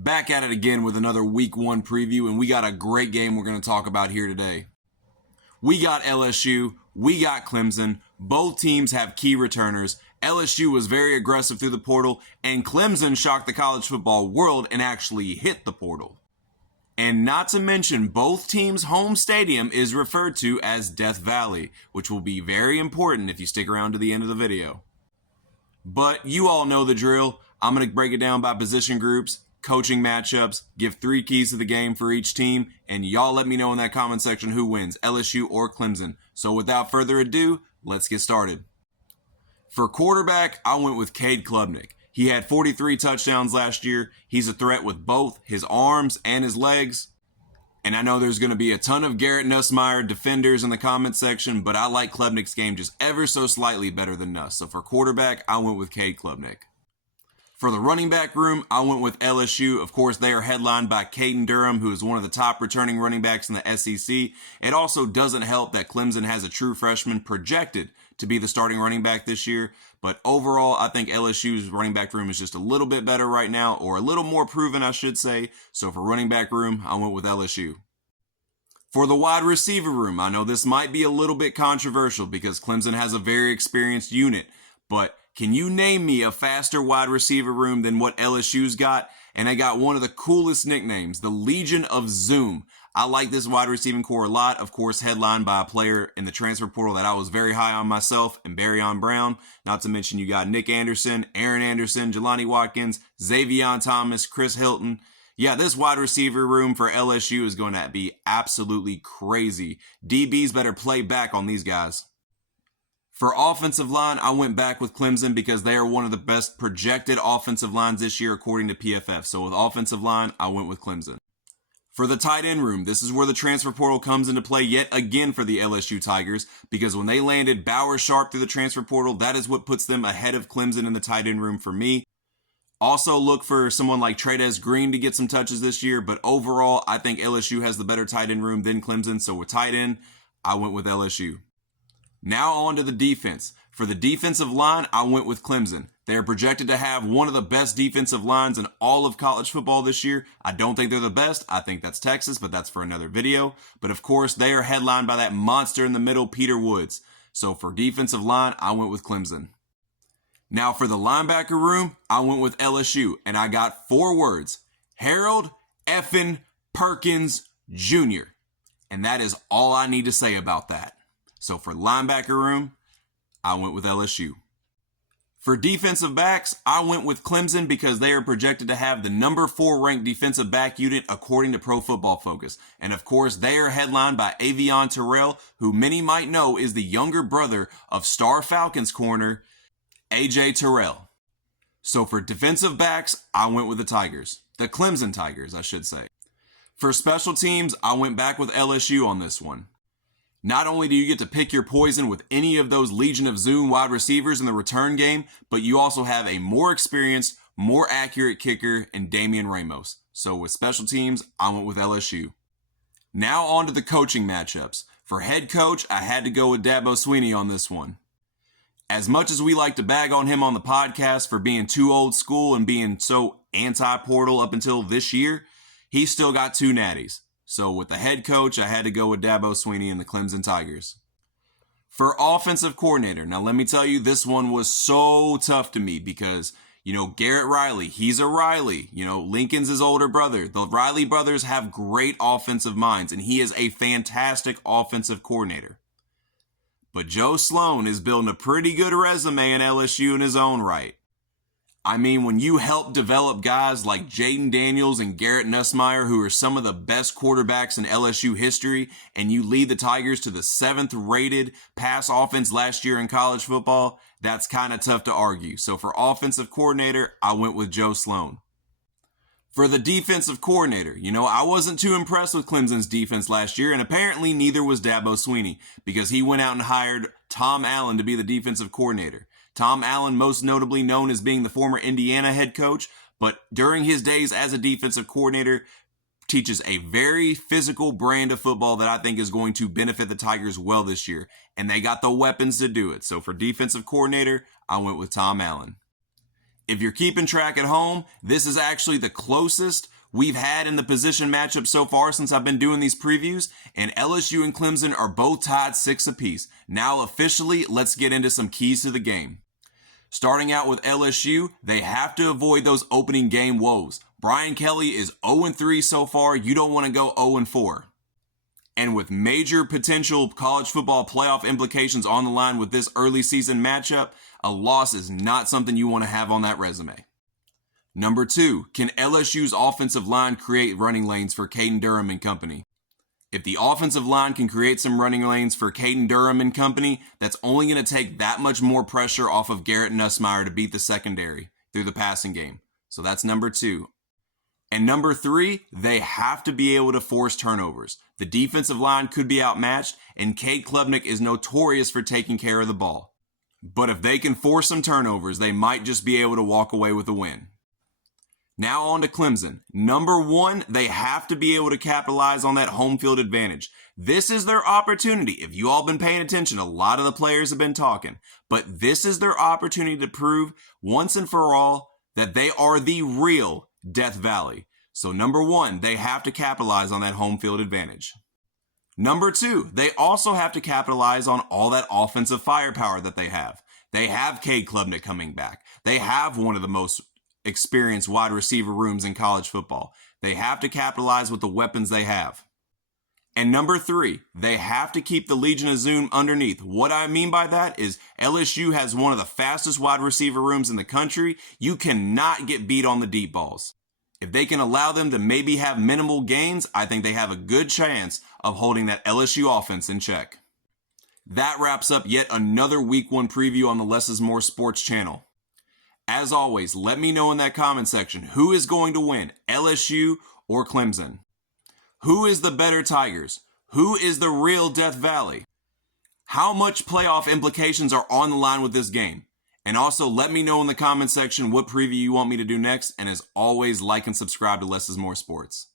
Back at it again with another Week 1 preview, and we got a great game we're going to talk about here today. We got LSU, we got Clemson. Both teams have key returners. LSU was very aggressive through the portal, and Clemson shocked the college football world and actually hit the portal. And not to mention, both teams' home stadium is referred to as Death Valley, which will be very important if you stick around to the end of the video. But you all know the drill. I'm going to break it down by position groups, coaching matchups, give 3 keys to the game for each team, and y'all let me know in that comment section who wins, LSU or Clemson. So without further ado, let's get started. For quarterback, I went with Cade Klubnik. He had 43 touchdowns last year. He's a threat with both his arms and his legs. And I know there's going to be a ton of Garrett Nussmeier defenders in the comment section, but I like Klubnik's game just ever so slightly better than Nuss. So for quarterback, I went with Cade Klubnik. For the running back room, I went with LSU. Of course, they are headlined by Caden Durham, who is one of the top returning running backs in the SEC. It also doesn't help that Clemson has a true freshman projected to be the starting running back this year. But overall, I think LSU's running back room is just a little bit better right now, or a little more proven, I should say. So for running back room, I went with LSU. For the wide receiver room, I know this might be a little bit controversial because Clemson has a very experienced unit, but can you name me a faster wide receiver room than what LSU's got? And I got one of the coolest nicknames, the Legion of Zoom. I like this wide receiving core a lot, of course, headlined by a player in the transfer portal that I was very high on myself, and Barryon Brown. Not to mention you got Nick Anderson, Aaron Anderson, Jelani Watkins, Xavier Thomas, Chris Hilton. Yeah, this wide receiver room for LSU is going to be absolutely crazy. DBs better play back on these guys. For offensive line, I went back with Clemson because they are one of the best projected offensive lines this year according to PFF. So with offensive line, I went with Clemson. For the tight end room, this is where the transfer portal comes into play yet again for the LSU Tigers, because when they landed Bauer Sharp through the transfer portal, that is what puts them ahead of Clemson in the tight end room for me. Also look for someone like Trades Green to get some touches this year, but overall, I think LSU has the better tight end room than Clemson. So with tight end, I went with LSU. Now on to the defense. For the defensive line, I went with Clemson. They are projected to have one of the best defensive lines in all of college football this year. I don't think they're the best. I think that's Texas, but that's for another video. But of course, they are headlined by that monster in the middle, Peter Woods. So for defensive line, I went with Clemson. Now for the linebacker room, I went with LSU, and I got 4 words. Harold effin' Perkins Jr. And that is all I need to say about that. So for linebacker room, I went with LSU. For defensive backs, I went with Clemson because they are projected to have the number 4 ranked defensive back unit according to Pro Football Focus. And of course, they are headlined by Avion Terrell, who many might know is the younger brother of Star Falcons corner AJ Terrell. So for defensive backs, I went with the Tigers. The Clemson Tigers, I should say. For special teams, I went back with LSU on this one. Not only do you get to pick your poison with any of those Legion of Zoom wide receivers in the return game, but you also have a more experienced, more accurate kicker in Damian Ramos. So with special teams, I went with LSU. Now on to the coaching matchups. For head coach, I had to go with Dabo Swinney on this one. As much as we like to bag on him on the podcast for being too old school and being so anti-portal up until this year, he's still got 2 natties. So with the head coach, I had to go with Dabo Swinney and the Clemson Tigers. For offensive coordinator, now let me tell you, this one was so tough to me because, Garrett Riley, he's a Riley. Lincoln's his older brother. The Riley brothers have great offensive minds, and he is a fantastic offensive coordinator. But Joe Sloan is building a pretty good resume in LSU in his own right. I mean, when you help develop guys like Jaden Daniels and Garrett Nussmeier, who are some of the best quarterbacks in LSU history, and you lead the Tigers to the 7th rated pass offense last year in college football, that's kind of tough to argue. So for offensive coordinator, I went with Joe Sloan. For the defensive coordinator, I wasn't too impressed with Clemson's defense last year, and apparently neither was Dabo Swinney, because he went out and hired Tom Allen to be the defensive coordinator. Tom Allen, most notably known as being the former Indiana head coach, but during his days as a defensive coordinator, teaches a very physical brand of football that I think is going to benefit the Tigers well this year. And they got the weapons to do it. So for defensive coordinator, I went with Tom Allen. If you're keeping track at home, this is actually the closest we've had in the position matchup so far since I've been doing these previews, and LSU and Clemson are both tied 6 apiece. Now officially, let's get into some keys to the game. Starting out with LSU, they have to avoid those opening game woes. Brian Kelly is 0-3 so far. You don't want to go 0-4. And with major potential college football playoff implications on the line with this early season matchup, a loss is not something you want to have on that resume. Number 2, can LSU's offensive line create running lanes for Caden Durham and company? If the offensive line can create some running lanes for Caden Durham and company, that's only going to take that much more pressure off of Garrett Nussmeier to beat the secondary through the passing game. So that's number 2. And number 3, they have to be able to force turnovers. The defensive line could be outmatched, and Cade Klubnik is notorious for taking care of the ball. But if they can force some turnovers, they might just be able to walk away with a win. Now on to Clemson. Number 1, they have to be able to capitalize on that home field advantage. This is their opportunity. If you all been paying attention, a lot of the players have been talking. But this is their opportunity to prove once and for all that they are the real Death Valley. So number 1, they have to capitalize on that home field advantage. Number 2, they also have to capitalize on all that offensive firepower that they have. They have Cade Klubnik coming back. They have one of the most experienced wide receiver rooms in college football. They have to capitalize with the weapons they have. And number 3, they have to keep the Legion of Zoom underneath. What I mean by that is LSU has one of the fastest wide receiver rooms in the country. You cannot get beat on the deep balls. If they can allow them to maybe have minimal gains, I think they have a good chance of holding that LSU offense in check. That wraps up yet another Week 1 preview on the Less is More Sports channel. As always, let me know in that comment section who is going to win, LSU or Clemson. Who is the better Tigers? Who is the real Death Valley? How much playoff implications are on the line with this game? And also let me know in the comment section what preview you want me to do next. And as always, like and subscribe to Less is More Sports.